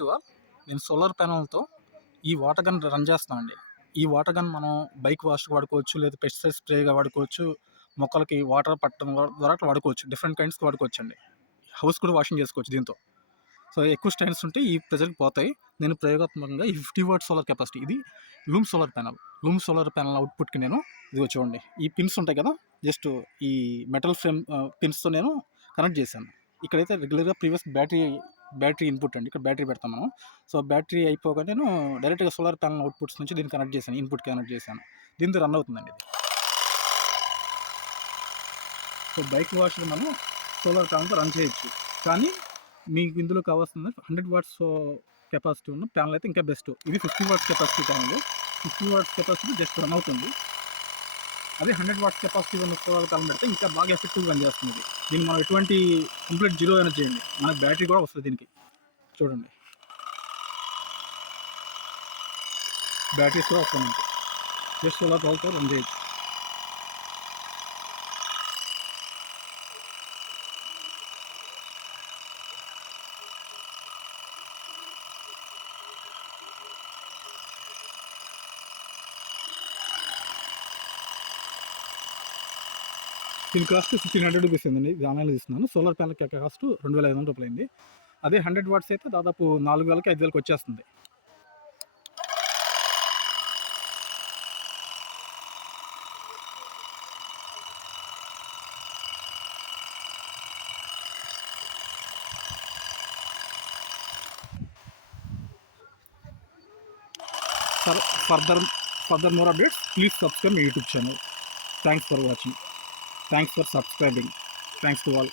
To all. నేను solar ప్యానెల్‌తో ఈ water gun run చేస్తున్నానండి. ఈ వాటర్ గన్ మనం బైక్ వాష్‌కి వాడుకోవచ్చు, లేదా పెస్టిసైడ్ స్ప్రేగా వాడుకోవచ్చు, మొక్కలకి వాటర్ పట్టడం ద్వారా అట్లా వాడుకోవచ్చు. డిఫరెంట్ కైండ్స్‌కి వాడుకోవచ్చండి. హౌస్ కూడా వాషింగ్ చేసుకోవచ్చు దీంతో. సో, ఎక్కువ స్టైన్స్ ఉంటే ఈ ప్రెజర్‌కి పోతాయి. నేను ప్రయోగాత్మకంగా ఈ 50 వాట్ సోలార్ కెపాసిటీ, ఇది Loom Solar panel. Loom Solar panel అవుట్‌పుట్‌కి నేను ఇదిగో చూడండి. ఈ పిన్స్ ఉంటాయి కదా! జస్ట్ ఈ మెటల్ ఫ్రేమ్ పిన్స్‌తో నేను కనెక్ట్ చేశాను. ఇక్కడైతే రెగ్యులర్‌గా ప్రీవియస్ బ్యాటరీ ఇన్పుట్ అండి. ఇక్కడ బ్యాటరీ పెడతాం మనం. సో, బ్యాటరీ అయిపోగా నేను డైరెక్ట్‌గా సోలార్ ప్యానెల్ అవుట్‌పుట్స్ నుంచి దీన్ని కనెక్ట్ చేశాను. ఇన్పుట్‌కి కనెక్ట్ చేశాను. దీంతో రన్ అవుతుందండి ఇది. సో, బైక్ వాష్‌ని మనం సోలార్ ప్యానెల్‌తో రన్ చేయొచ్చు. కానీ మీకు ఇందులో కావాల్సింది 100 వాట్స్ కెపాసిటీ ఉన్న ప్యానెల్ అయితే ఇంకా బెస్ట్. ఇది 50 watts capacity panel. 50 watts capacity just run అవుతుంది. అదే 100 వాట్స్ కెపాసిటీ ఉన్న సోలార్ ప్యానెల్ పెడితే ఇంకా బాగా ఎఫెక్టివ్‌గా పని చేస్తుంది ఇది. దీన్ని మనం ఎటువంటి కంప్లీట్ జీరో ఎనర్జీ అండి. మనకి బ్యాటరీ కూడా వస్తుంది దీనికి. చూడండి. బ్యాటరీస్ కూడా వస్తాయి మనకి. జస్ట్ సోలార్ పవర్‌తో రన్ చేయొచ్చు. దీని కాస్ట్ 1500 రూపీస్ అయిందండి. ఇది ఆన్లైన్‌లో తీసుకున్నాను. Solar panel cost 2500 రూపాయలైంది. అదే 100 వాట్స్ అయితే దాదాపు 4000కి 5000కి వచ్చేస్తుంది. Further more updates, please subscribe my YouTube channel. Thanks for watching. Thanks for subscribing. Thanks to all.